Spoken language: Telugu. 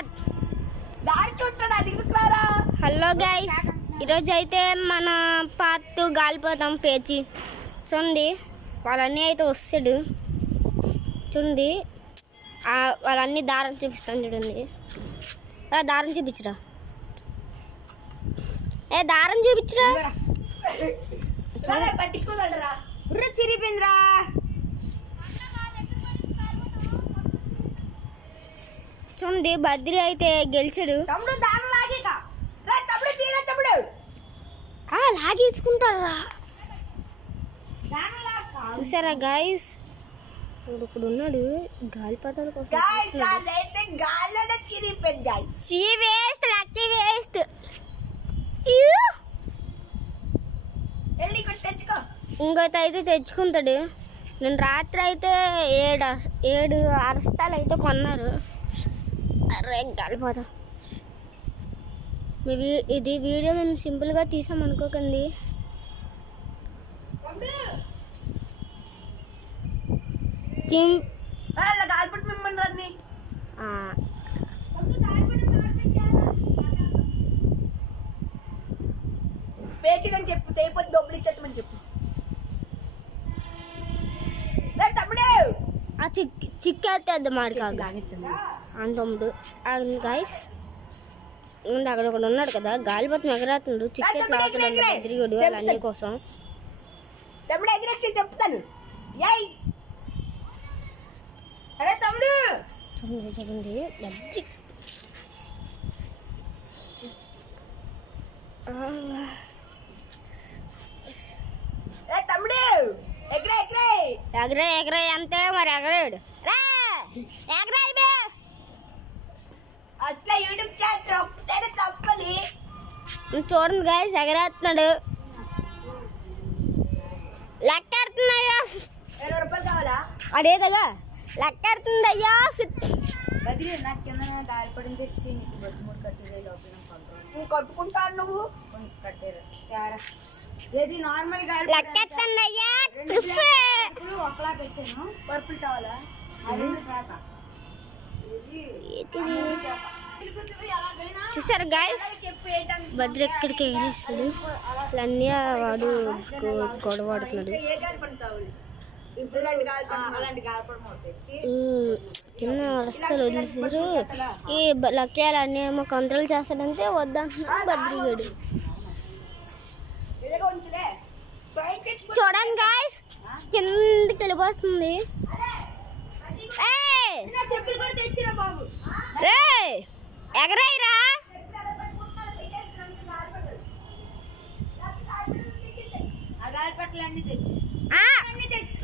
స్టార్ట్. హలో గైస్, ఈరోజు అయితే మన పాత్ గాలిపోతాం పేచి చూడండి. వాళ్ళన్నీ అయితే వస్తాడు చూడండి. వాళ్ళన్నీ దారం చూపిస్తాను చూడండి. దారం చూపించరా, దారం చూపించరా. చిరిపోయిందిరా. చూడండి బద్రి అయితే గెలిచాడు. లాగేసుకుంటారా చూసారా గాయస్. ఇప్పుడు ఉన్నాడు గాలిపటాల కోసం. ఇంకొక అయితే తెచ్చుకుంటాడు. నేను రాత్రి అయితే 7 అరస్తాలు అయితే కొన్నారు. అరే గాలిపోతాం. ఇది వీడియో మేము సింపుల్గా తీసాం అనుకోకండి. పేచికని చెప్పు, తేపోతే డబ్బులు ఇచ్చేమని చెప్పు. చిక్కేద్దాం మాడికి అంతమ్ముడు గైస్. అక్కడ ఒకడు ఉన్నాడు కదా గాలిపతం ఎగరాతున్నాడు. చిక్కెట్లు అవుతున్నాడు బద్రిగుడు అన్నీ కోసం. తమ్ముడు ఎగరేసి చెప్తాను. అరే తమ్ముడు చూడండి బద్రి తమ్ముడు ఎగరే అంతే మరి ఎగరాడు. అసలు యూట్యూబ్ ఛానల్ తప్పది. చూడండి గాయస్ ఎగరేస్తున్నాడు. లెక్కెడుతున్నాయా 20 రూపాయలు కావాలా? అదేదగా లెక్కెడుతుందయ్యా. బదిలీ నాకు కింద గాలిపడిన తెచ్చి నీకు బతుమూడు కట్టేది లోపల కట్టుకుంటాను. నువ్వు కట్టారు ఏది నార్మల్ గాలి లెక్కెడుతుందయ్యా. ఒకలా పెట్టాను. పర్పుల్ కావాలా? చూసారు గాయస్ బద్రి ఎక్కడికి ఎగరేస్తాడు. అన్నీ వాడు గొడవ ఆడుతున్నాడు. కింద రస్తాలు వదిలేసారు. ఈ లక్ష్యాలన్నీ ఏమో కంట్రోల్ చేస్తాడంటే వద్దంటున్నాడు బద్రిగాడు. చూడండి గాయస్ కిందకి వెళ్ళిపోతుంది. ఎగరాయిరా ఆ గాలిపట్లు అన్ని తెచ్చి